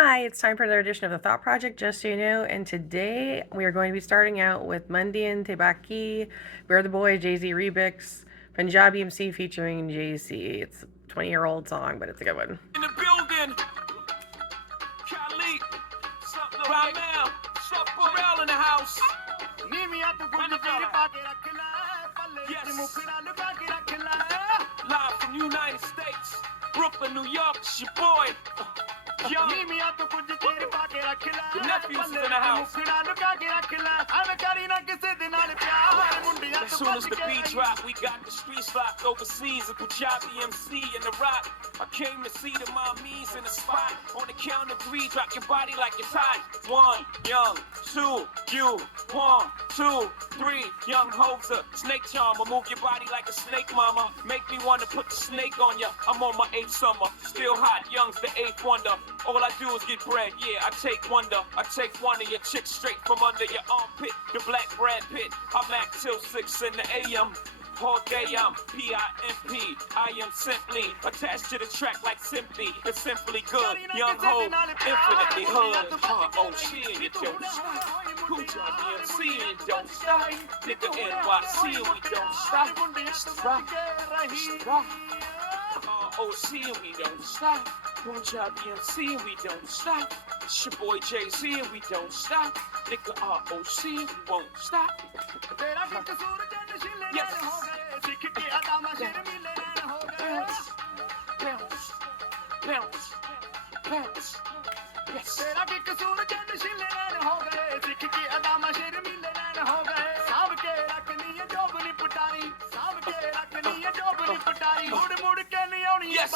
Hi, it's time for another edition of The Thought Project, just so you know, and today we are going to be starting out with Mundian Tebaki, We're the Boy, Jay-Z Remix, Punjabi MC featuring Jay-Z. It's a 20-year-old song, but it's a good one. In the building, Cali, right now, Chef Burrell in the house. Yes. Live from United States, Brooklyn, New York, it's your boy. Young. The nephews is in the house. As soon as the beat drop, we got the streets locked overseas. A Punjabi MC in the rock. I came to see the mommies in the spot. On the count of three, drop your body like it's hot. 1, young, 2, you. 1, 2, 3, young hoser. Snake charmer, move your body like a snake, mama. Make me wanna put the snake on ya. I'm on my 8th summer, still hot. Young's the 8th wonder. All I do is get bread, yeah, I take wonder. I take one of your chicks straight from under your armpit. The black Brad Pitt. I'm at till 6 in the a.m. All day I'm P-I-M-P. I am simply attached to the track like simply. It's simply good. Young ho, infinitely hood. Oh shit, it don't stop. Punjabi MC and don't stop. Nigga NYC and we don't stop. Stop. Stop. OC and we don't stop. Punjabi MC and we don't stop. It's your boy Jay-Z and we don't stop. Nigga ROC and we won't stop. Yes. Bounce. Bounce. Bounce. Bounce. Yes. Yes,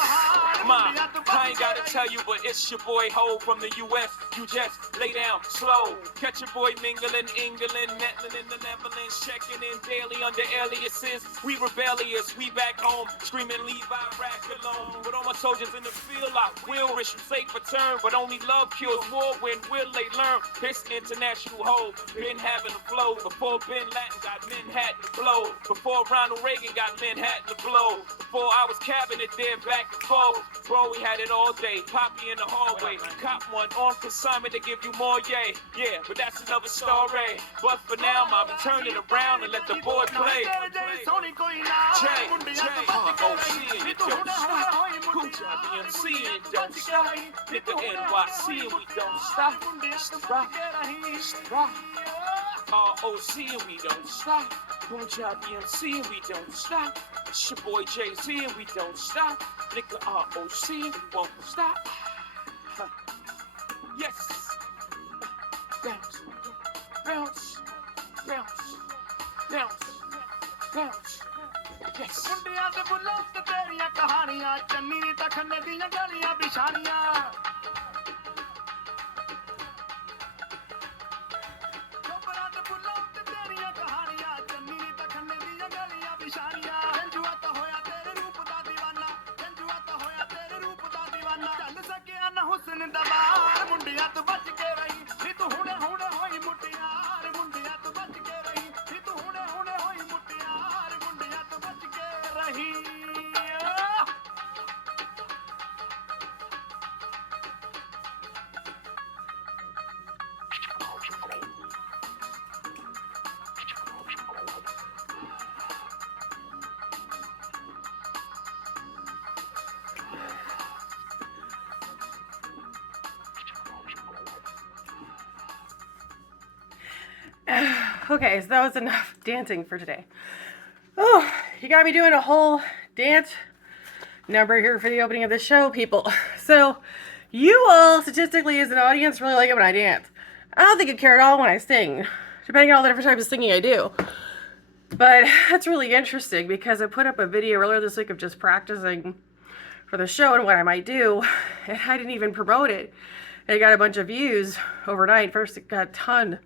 Ma, I ain't gotta tell you, but it's your boy Ho from the U.S. You just lay down slow. Catch your boy mingling, England, meddling in the Netherlands, checking in daily under aliases. We rebellious, we back home, screaming leave our rack alone. With all my soldiers in the field, I will risk safe return, but only love kills war. When will they learn? This international Ho been having a flow before Bin Laden got Manhattan to blow, before Ronald Reagan got Manhattan to blow, before I was cabinet there back and forth. Bro, we had it all day. Poppy in the hallway. Cop one on consignment to give you more, yay. Yeah, but that's another story. But for now, mama, turn it around and let the boy play. Jay, OC, it don't stop. Punjabi MC, it don't stop. Nigga NYC, and we don't stop. Stop. Stop. OC, and we don't stop. Punjabi MC, and we don't stop. It's your boy Jay-Z, and we don't stop. Nigga ROC, we won't stop. Yes. Bounce. Bounce. Bounce. Bounce. Bounce. Yes. Okay, so that was enough dancing for today. Oh, you got me doing a whole dance number here for the opening of the show, people. So, you all, statistically, as an audience, really like it when I dance. I don't think you care at all when I sing, depending on all the different types of singing I do. But that's really interesting because I put up a video earlier this week of just practicing for the show and what I might do, and I didn't even promote it. And it got a bunch of views overnight. First, it got a ton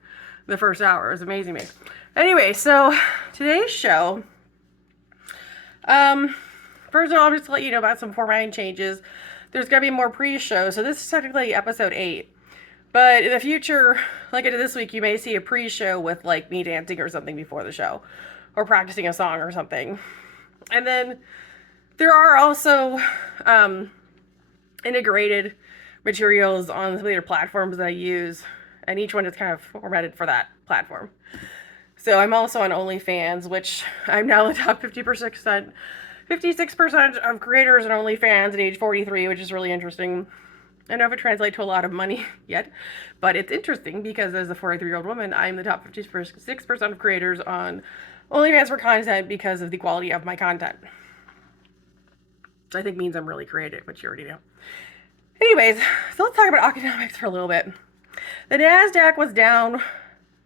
the first hour. It was amazing me. Anyway, so today's show, first of all, I'm just to let you know about some formatting changes. There's going to be more pre-show, so this is technically episode 8. But in the future, like I did this week, you may see a pre-show with like me dancing or something before the show, or practicing a song or something. And then there are also integrated materials on the later platforms that I use, and each one is kind of formatted for that platform. So I'm also on OnlyFans, which I'm now in the top 50%, 56% of creators on OnlyFans at age 43, which is really interesting. I don't know if it translates to a lot of money yet, but it's interesting because as a 43-year-old woman, I'm the top 56% of creators on OnlyFans for content because of the quality of my content. Which I think means I'm really creative, which you already know. Anyways, so let's talk about economics for a little bit. The NASDAQ was down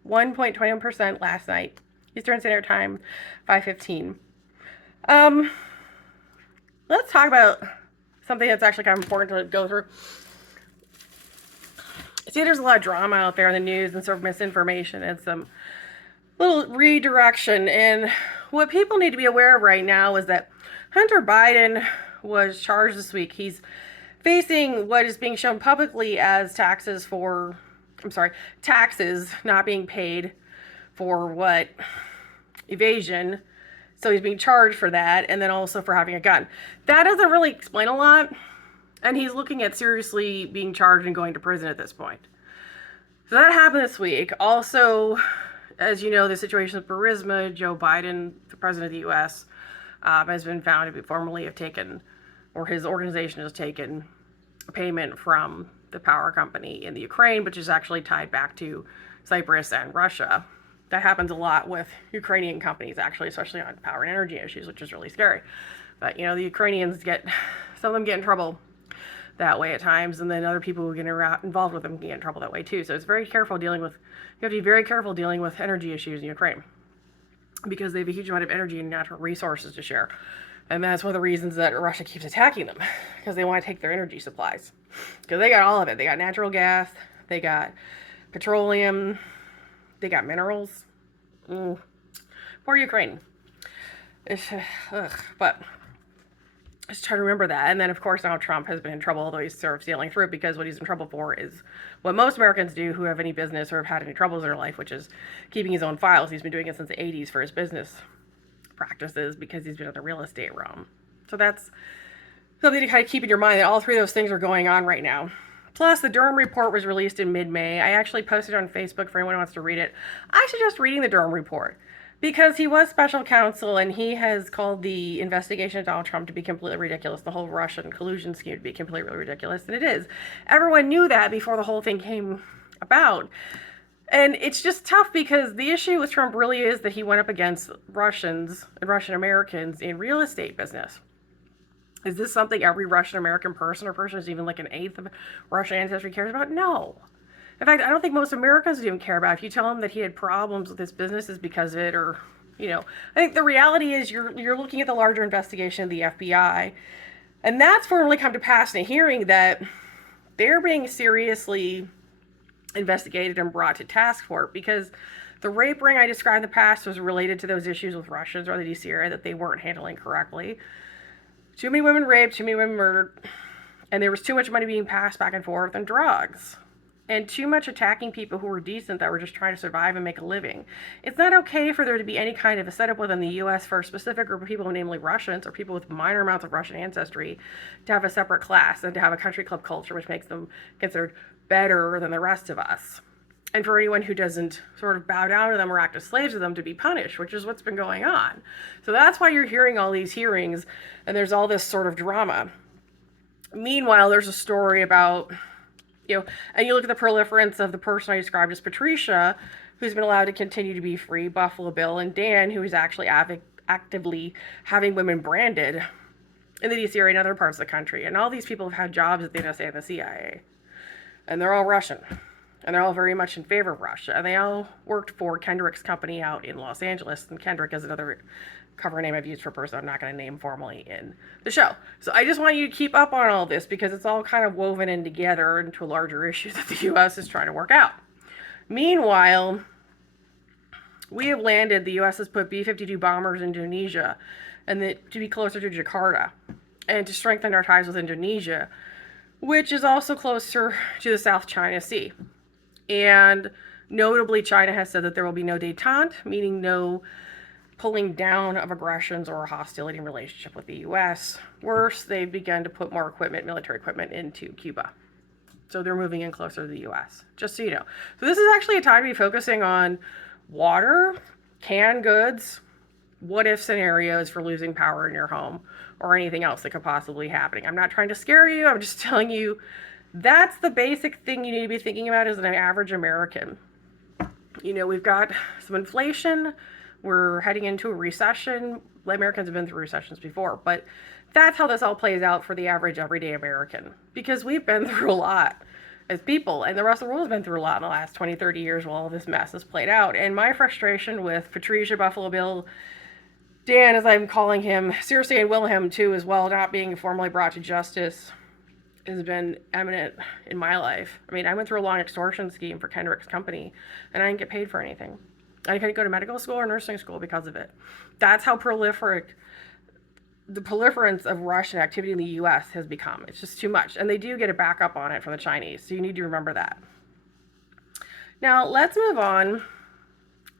1.21% last night. Eastern Standard Time, 5:15. Let's talk about something that's actually kind of important to go through. See, there's a lot of drama out there in the news and sort of misinformation and some little redirection. And what people need to be aware of right now is that Hunter Biden was charged this week. He's facing what is being shown publicly as taxes not being paid for what? Evasion. So he's being charged for that, and then also for having a gun. That doesn't really explain a lot, and he's looking at seriously being charged and going to prison at this point. So that happened this week. Also, as you know, the situation with Burisma, Joe Biden, the president of the U.S., has been found to be formally have taken, or his organization has taken, a payment from the power company in the Ukraine, which is actually tied back to Cyprus and Russia. That happens a lot with Ukrainian companies, actually, especially on power and energy issues, which is really scary. But, you know, the Ukrainians some of them get in trouble that way at times, and then other people who get involved with them get in trouble that way too. So you have to be very careful dealing with energy issues in Ukraine, because they have a huge amount of energy and natural resources to share. And that's one of the reasons that Russia keeps attacking them, because they want to take their energy supplies. Because they got all of it. They got natural gas, they got petroleum, they got minerals. Poor Ukraine. But just try to remember that. And then, of course, now Trump has been in trouble, although he's sort of sailing through it, because what he's in trouble for is what most Americans do who have any business or have had any troubles in their life, which is keeping his own files. He's been doing it since the 80s for his business practices because he's been in the real estate realm. So that's something to kind of keep in your mind, that all three of those things are going on right now. Plus, the Durham report was released in mid-May. I actually posted it on Facebook for anyone who wants to read it. I suggest reading the Durham report, because he was special counsel and he has called the investigation of Donald Trump to be completely ridiculous, the whole Russian collusion scheme to be completely ridiculous, and it is. Everyone knew that before the whole thing came about. And it's just tough, because the issue with Trump really is that he went up against Russians and Russian Americans in real estate business. Is this something every Russian American person or person who's even like an eighth of Russian ancestry cares about? No. In fact, I don't think most Americans would even care about it. If you tell him that he had problems with his businesses because of it, or, you know, I think the reality is you're looking at the larger investigation of the FBI, and that's formally come to pass in a hearing that they're being seriously investigated and brought to task for it, because the rape ring I described in the past was related to those issues with Russians or the DC area that they weren't handling correctly. Too many women raped, too many women murdered, and there was too much money being passed back and forth, and drugs. And too much attacking people who were decent, that were just trying to survive and make a living. It's not okay for there to be any kind of a setup within the U.S. for a specific group of people, namely Russians or people with minor amounts of Russian ancestry, to have a separate class and to have a country club culture, which makes them considered better than the rest of us. And for anyone who doesn't sort of bow down to them or act as slaves to them to be punished, which is what's been going on. So that's why you're hearing all these hearings and there's all this sort of drama. Meanwhile, there's a story about, you know, and you look at the proliferance of the person I described as Patricia, who's been allowed to continue to be free, Buffalo Bill, and Dan, who is actually actively having women branded in the DC area and other parts of the country. And all these people have had jobs at the NSA and the CIA. And they're all Russian. And they're all very much in favor of Russia. And they all worked for Kendrick's company out in Los Angeles. And Kendrick is another cover name I've used for a person I'm not going to name formally in the show. So I just want you to keep up on all this, because it's all kind of woven in together into a larger issue that the U.S. is trying to work out. Meanwhile, we have landed, the U.S. has put B-52 bombers in Indonesia, and to be closer to Jakarta, and to strengthen our ties with Indonesia, which is also closer to the South China Sea. And notably, China has said that there will be no detente, meaning no pulling down of aggressions or hostility in relationship with the U.S. Worse, they've begun to put more equipment, military equipment, into Cuba. So they're moving in closer to the U.S., just so you know. So this is actually a time to be focusing on water, canned goods, what-if scenarios for losing power in your home, or anything else that could possibly be happening. I'm not trying to scare you. I'm just telling you that's the basic thing you need to be thinking about as an average American. You know, we've got some inflation. We're heading into a recession. Americans have been through recessions before, but that's how this all plays out for the average everyday American, because we've been through a lot as people, and the rest of the world has been through a lot in the last 20, 30 years while all this mess has played out. And my frustration with Patricia, Buffalo Bill, Dan, as I'm calling him, seriously, and Wilhelm too as well, not being formally brought to justice, has been eminent in my life. I mean, I went through a long extortion scheme for Kendrick's company, and I didn't get paid for anything. I couldn't go to medical school or nursing school because of it. That's how the proliferance of Russian activity in the U.S. has become. It's just too much. And they do get a backup on it from the Chinese, so you need to remember that. Now, let's move on.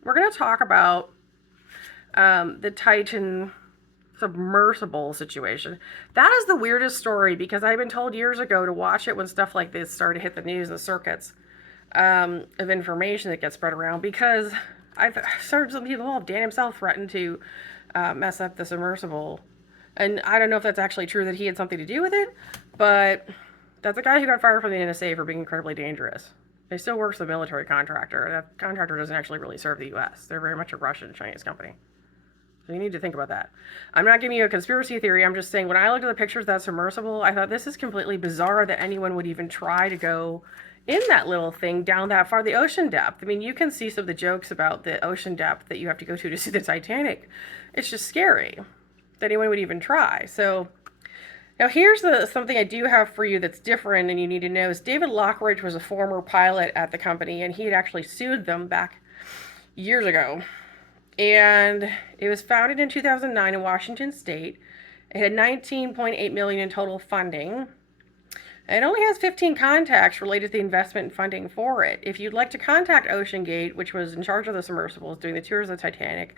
We're going to talk about the Titan submersible situation. That is the weirdest story, because I've been told years ago to watch it when stuff like this started to hit the news and the circuits of information that gets spread around, because I've heard some people, Dan himself threatened to mess up the submersible. And I don't know if that's actually true that he had something to do with it, but that's a guy who got fired from the NSA for being incredibly dangerous. He still works for a military contractor. That contractor doesn't actually really serve the U.S. They're very much a Russian Chinese company. So you need to think about that. I'm not giving you a conspiracy theory. I'm just saying, when I looked at the pictures of that submersible, I thought, this is completely bizarre that anyone would even try to go in that little thing down that far, the ocean depth. I mean, you can see some of the jokes about the ocean depth that you have to go to see the Titanic. It's just scary that anyone would even try. So now here's something I do have for you that's different and you need to know is David Lockridge was a former pilot at the company, and he had actually sued them back years ago. And it was founded in 2009 in Washington State. It had $19.8 million in total funding. It only has 15 contacts related to the investment and funding for it. If you'd like to contact OceanGate, which was in charge of the submersibles doing the tours of the Titanic,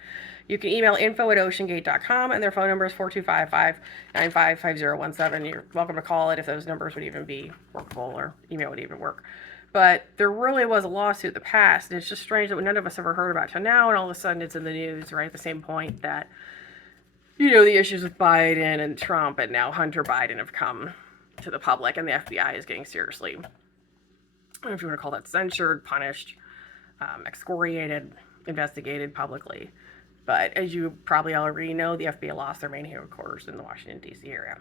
you can email info@oceangate.com, and their phone number is 425-595-5017. You're welcome to call it if those numbers would even be workable, or email would even work. But there really was a lawsuit in the past, and it's just strange that none of us ever heard about it till now, and all of a sudden it's in the news, right? At the same point that, you know, the issues with Biden and Trump and now Hunter Biden have come to the public, and the FBI is getting seriously, I don't know if you want to call that censured, punished, excoriated, investigated publicly. But as you probably already know, the FBI lost their main headquarters in the Washington, D.C. area.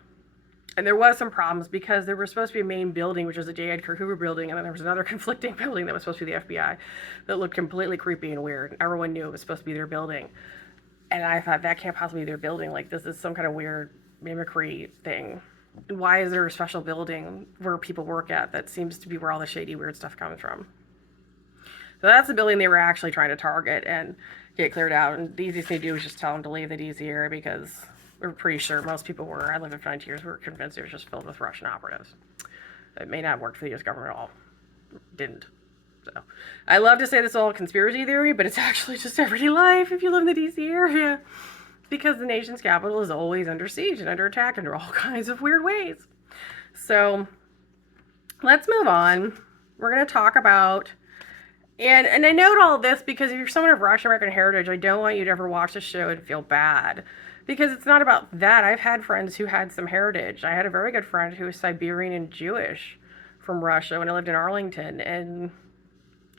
And there was some problems because there was supposed to be a main building, which was the J. Edgar Hoover building, and then there was another conflicting building that was supposed to be the FBI that looked completely creepy and weird. Everyone knew it was supposed to be their building. And I thought, that can't possibly be their building. Like, this is some kind of weird mimicry thing. Why is there a special building where people work at that seems to be where all the shady, weird stuff comes from? So that's the building they were actually trying to target and get cleared out. And the easiest thing to do was just tell them to leave the D.C. area, because we're pretty sure most people were. I lived in Frontiers. We were convinced it was just filled with Russian operatives. It may not have worked for the U.S. government at all. Didn't. So I love to say this is all a conspiracy theory, but it's actually just everyday life if you live in the D.C. area, because the nation's capital is always under siege and under attack under all kinds of weird ways. So let's move on. We're going to talk about, and I note all this because if you're someone of Russian American heritage, I don't want you to ever watch the show and feel bad, because it's not about that. I've had friends who had some heritage. I had a very good friend who was Siberian and Jewish from Russia when I lived in Arlington, and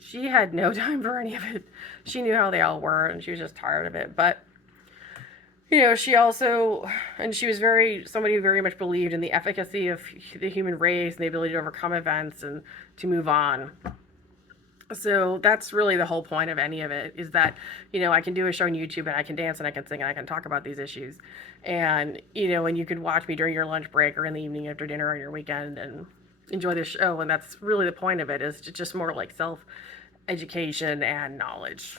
she had no time for any of it. She knew how they all were, and she was just tired of it. But you know, she also, and she was somebody who very much believed in the efficacy of the human race and the ability to overcome events and to move on. So that's really the whole point of any of it, is that, you know, I can do a show on YouTube and I can dance and I can sing and I can talk about these issues. And, you know, and you can watch me during your lunch break or in the evening after dinner or your weekend and enjoy this show. And that's really the point of it, is just more like self-education and knowledge.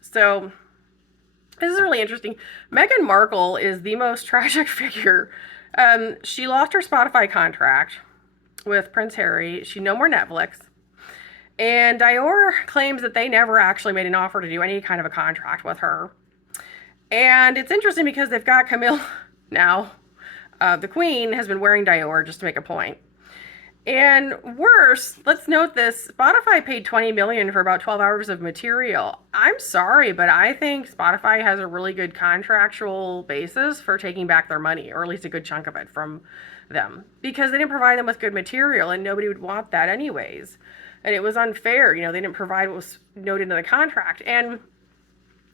So this is really interesting. Meghan Markle is the most tragic figure. She lost her Spotify contract with Prince Harry. She no more Netflix. And Dior claims that they never actually made an offer to do any kind of a contract with her. And it's interesting because they've got Camilla now. The Queen has been wearing Dior just to make a point. And worse, let's note this, Spotify paid $20 million for about 12 hours of material. I'm sorry, but I think Spotify has a really good contractual basis for taking back their money, or at least a good chunk of it from them, because they didn't provide them with good material and nobody would want that anyways. And it was unfair, they didn't provide what was noted in the contract. And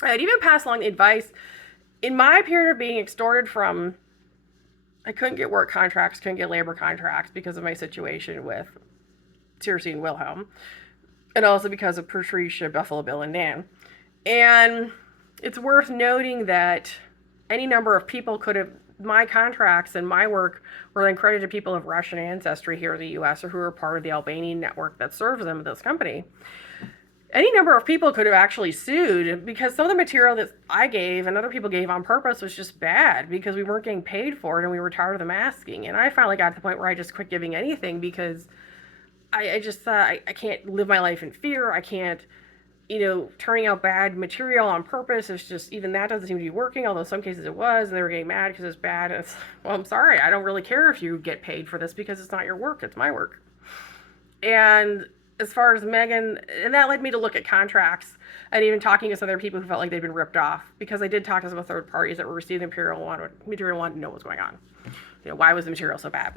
I'd even pass along the advice in my period of being extorted from, I couldn't get work contracts, couldn't get labor contracts because of my situation with Circe and Wilhelm, and also because of Patricia, Buffalo Bill, and Dan. And it's worth noting that any number of people could have, my contracts and my work were then credited to people of Russian ancestry here in the U.S. or who are part of the Albanian network that serves them, this company. Any number of people could have actually sued because some of the material that I gave and other people gave on purpose was just bad because we weren't getting paid for it and we were tired of the masking. And I finally got to the point where I just quit giving anything because I just thought I can't live my life in fear. I can't, turning out bad material on purpose. It's just, even that doesn't seem to be working, although in some cases it was, and they were getting mad because it's bad. And it's, well, I'm sorry. I don't really care if you get paid for this because it's not your work. It's my work. And as far as Meghan, and that led me to look at contracts and even talking to some other people who felt like they'd been ripped off, because I did talk to some third parties that were receiving material wanted to know what's going on. Why was the material so bad?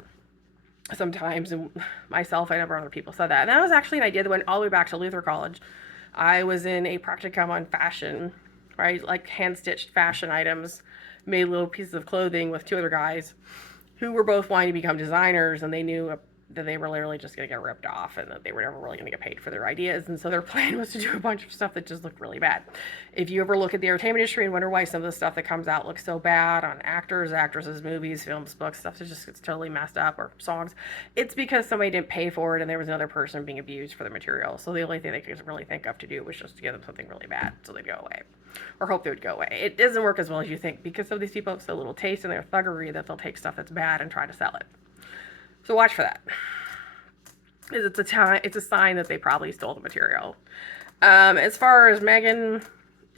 Sometimes, and myself and a number of other people said that. And that was actually an idea that went all the way back to Luther College. I was in a practicum on fashion, right? Like hand-stitched fashion items, made little pieces of clothing with two other guys who were both wanting to become designers, and they knew that they were literally just going to get ripped off and that they were never really going to get paid for their ideas. And so their plan was to do a bunch of stuff that just looked really bad. If you ever look at the entertainment industry and wonder why some of the stuff that comes out looks so bad on actors, actresses, movies, films, books, stuff that just gets totally messed up, or songs, it's because somebody didn't pay for it and there was another person being abused for the material. So the only thing they could really think of to do was just to give them something really bad so they'd go away, or hope they would go away. It doesn't work as well as you think because some of these people have so little taste in their thuggery that they'll take stuff that's bad and try to sell it. So watch for that. It's a sign that they probably stole the material. As far as Meghan,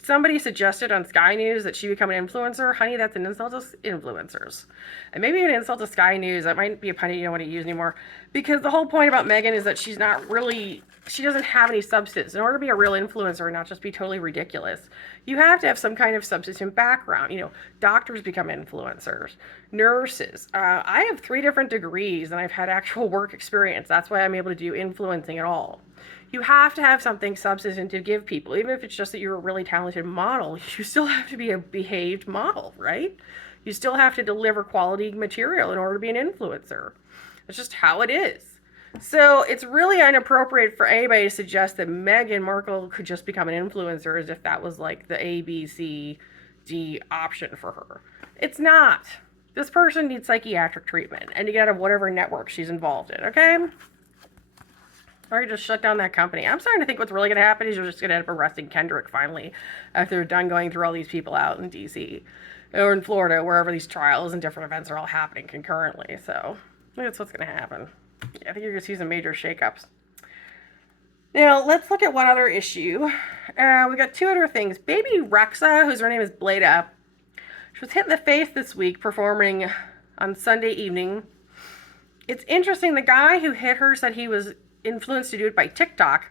somebody suggested on Sky News that she become an influencer. Honey, that's an insult to influencers. And maybe an insult to Sky News. That might be a pun you don't want to use anymore. Because the whole point about Meghan is that she doesn't have any substance. In order to be a real influencer and not just be totally ridiculous, you have to have some kind of substance and background. Doctors become influencers, nurses. I have 3 different degrees and I've had actual work experience. That's why I'm able to do influencing at all. You have to have something substantive to give people. Even if it's just that you're a really talented model, you still have to be a behaved model, right? You still have to deliver quality material in order to be an influencer. It's just how it is. So it's really inappropriate for anybody to suggest that Meghan Markle could just become an influencer as if that was like the A, B, C, D option for her. It's not. This person needs psychiatric treatment and to get out of whatever network she's involved in, okay? Or just shut down that company. I'm starting to think what's really going to happen is you're just going to end up arresting Kendrick finally after they're done going through all these people out in D.C. or in Florida, wherever these trials and different events are all happening concurrently. So I think that's what's going to happen. I think you're going to see some major shakeups. Now, let's look at one other issue. We got 2 other things. Baby Rexa, whose her name is Blada, she was hit in the face this week performing on Sunday evening. It's interesting. The guy who hit her said he was influenced to do it by TikTok.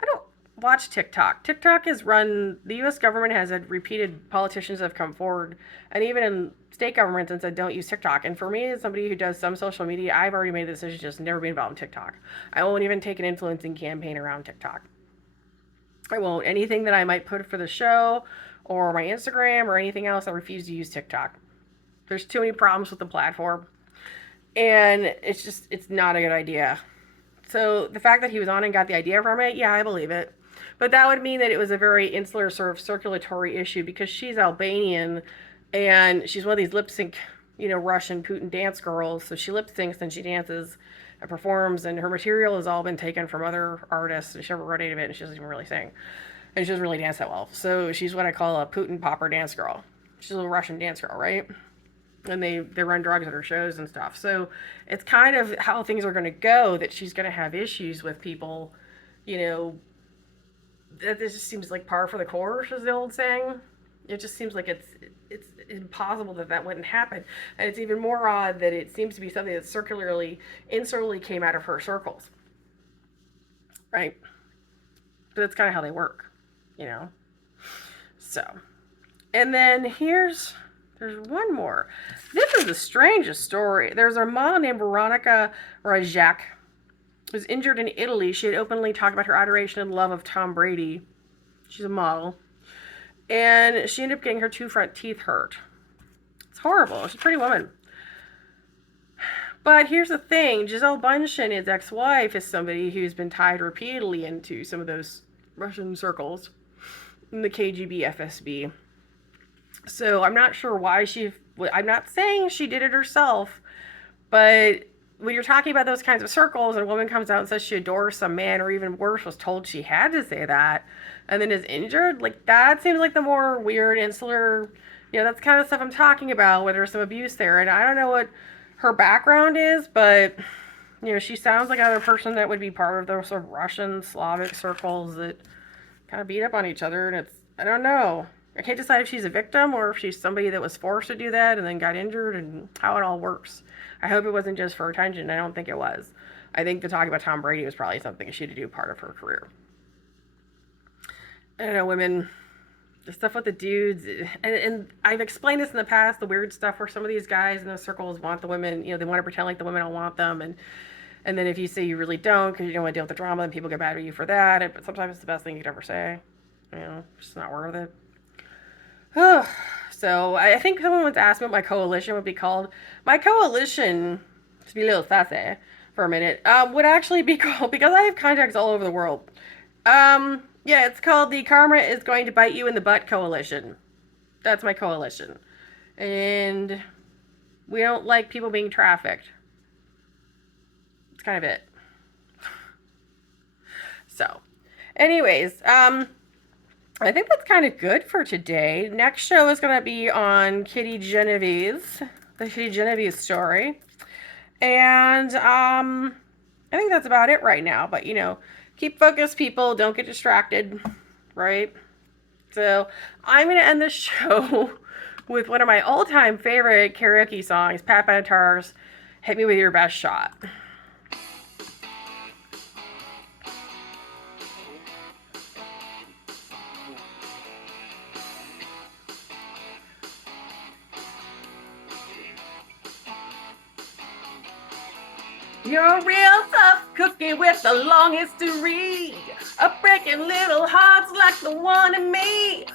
I don't watch TikTok. TikTok is run, the U.S. government has had repeated politicians have come forward, and even in state governments, and said don't use TikTok. And for me, as somebody who does some social media, I've already made the decision to just never be involved in TikTok. I won't even take an influencing campaign around TikTok. I won't. Anything that I might put for the show or my Instagram or anything else, I refuse to use TikTok. There's too many problems with the platform, and it's not a good idea. So the fact that he was on and got the idea from it, yeah, I believe it. But that would mean that it was a very insular sort of circulatory issue because she's Albanian and she's one of these lip sync, Russian Putin dance girls. So she lip syncs and she dances and performs, and her material has all been taken from other artists. She never wrote any of it, and she doesn't even really sing. And she doesn't really dance that well. So she's what I call a Putin popper dance girl. She's a little Russian dance girl, right? And they run drugs at her shows and stuff. So it's kind of how things are going to go, that she's going to have issues with people, that this just seems like par for the course, is the old saying. It just seems like it's impossible that that wouldn't happen. And it's even more odd that it seems to be something that insularly came out of her circles. Right? But that's kind of how they work, you know? So, and then there's one more. This is the strangest story. There's a model named Veronica Rajak who was injured in Italy. She had openly talked about her adoration and love of Tom Brady. She's a model. And she ended up getting her 2 front teeth hurt. It's horrible. She's a pretty woman. But here's the thing. Gisele Bündchen, his ex-wife, is somebody who's been tied repeatedly into some of those Russian circles in the KGB, FSB. So I'm not sure why I'm not saying she did it herself, but when you're talking about those kinds of circles and a woman comes out and says she adores some man, or even worse, was told she had to say that, and then is injured, like, that seems like the more weird, insular, that's kind of stuff I'm talking about, where there's some abuse there. And I don't know what her background is, but, she sounds like another person that would be part of those sort of Russian, Slavic circles that kind of beat up on each other, and I don't know. I can't decide if she's a victim or if she's somebody that was forced to do that and then got injured, and how it all works. I hope it wasn't just for attention. I don't think it was. I think the talk about Tom Brady was probably something she had to do part of her career. I don't know, women, the stuff with the dudes, and I've explained this in the past, the weird stuff where some of these guys in those circles want the women, they want to pretend like the women don't want them, and then if you say you really don't because you don't want to deal with the drama, then people get mad at you for that. But sometimes it's the best thing you could ever say. It's just not worth it. So I think someone once asked me what my coalition would be called. My coalition, to be a little sassy for a minute, would actually be called, because I have contacts all over the world. Yeah, it's called the Karma is Going to Bite You in the Butt Coalition. That's my coalition. And we don't like people being trafficked. It's kind of it. So, anyways, I think that's kind of good for today. Next show is going to be on Kitty Genovese, the Kitty Genovese story. And I think that's about it right now. But, keep focused, people. Don't get distracted, right? So I'm going to end this show with one of my all-time favorite karaoke songs, Pat Benatar's Hit Me With Your Best Shot. You're a real tough cookie with a long history of breaking little hearts like the one in me.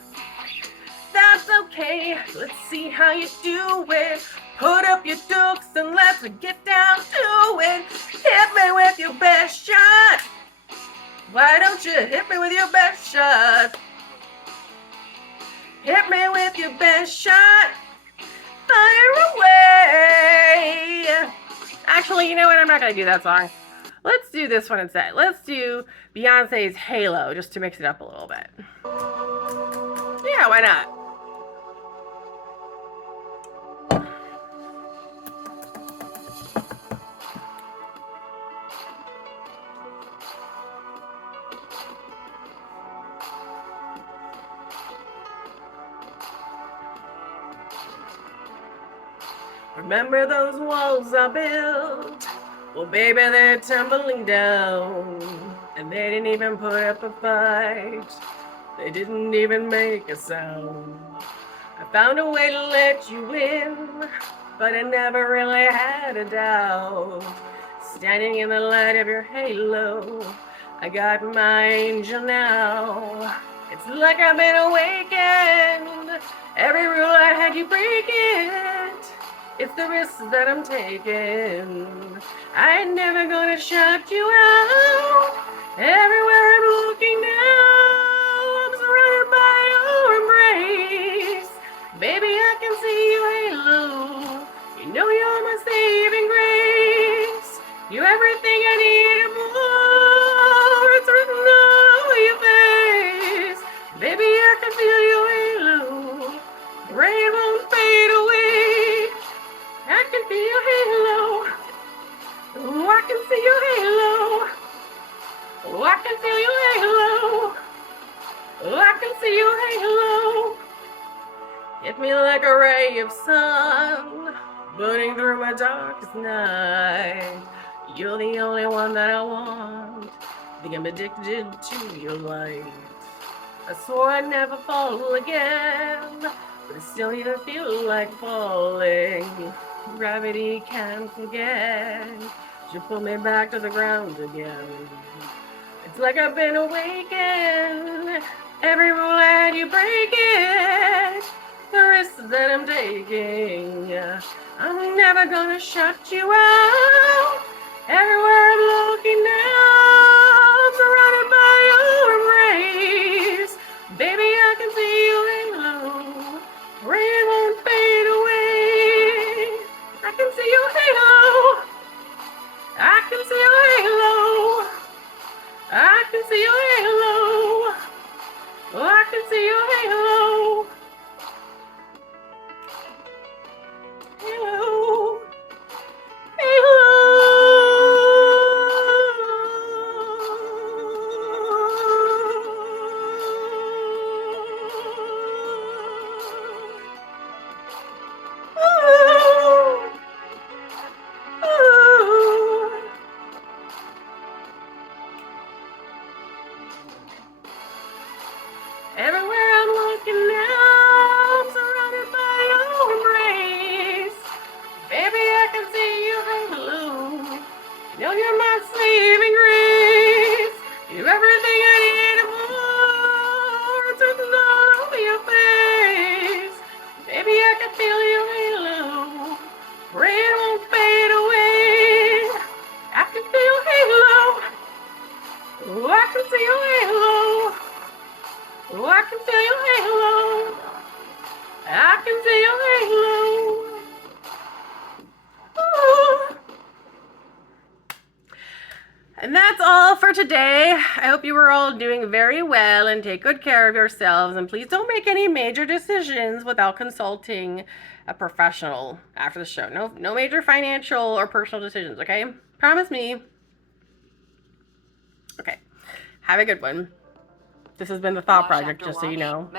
That's okay, let's see how you do it. Put up your dukes and let's get down to it. Hit me with your best shot. Why don't you hit me with your best shot? Hit me with your best shot. Fire away. Actually, you know what? I'm not going to do that song. Let's do this one instead. Let's do Beyonce's Halo, just to mix it up a little bit. Yeah, why not? Remember those walls I built? Well, baby, they're tumbling down. And they didn't even put up a fight. They didn't even make a sound. I found a way to let you in, but I never really had a doubt. Standing in the light of your halo, I got my angel now. It's like I've been awakened. Every rule I had you break it. It's the risks that I'm taking. I ain't never gonna shut you out. Everywhere I'm looking now, I'm surrounded by your embrace. Baby, I can see you halo. You know you're my saving grace. You're everything I need and more. It's written all over your face. Baby, I can feel your halo. Rain won't fade away. I can feel your halo. Oh, I can see your halo. Oh, I can feel your halo. Oh, I can see your halo. Hit me like a ray of sun, burning through my darkest night. You're the only one that I want. Think I'm addicted to your light. I swore I'd never fall again, but I still need to feel like falling. Gravity can't forget. You pull me back to the ground again. It's like I've been awakened. Every rule and you break it. The risks that I'm taking, I'm never gonna shut you out. Everywhere I'm looking now, I'm surrounded by your embrace. Baby, I can see your halo. Rain won't fade away. I can see your halo. I can see your halo. I can see your halo. Oh, I can see your halo. Halo. Everywhere I'm looking now, I'm surrounded by your embrace. Baby, I can see you halo. You know you're my saving grace. You're everything I need and more. It's written all over your face. Baby, I can feel your halo. Rain won't fade away. I can feel your halo. Oh, I can see your halo. Oh, I can feel your halo. I can see your halo. Ooh. And that's all for today. I hope you were all doing very well and take good care of yourselves. And please don't make any major decisions without consulting a professional after the show. No major financial or personal decisions, okay? Promise me. Okay. Have a good one. This has been the Thought Project, just so you know.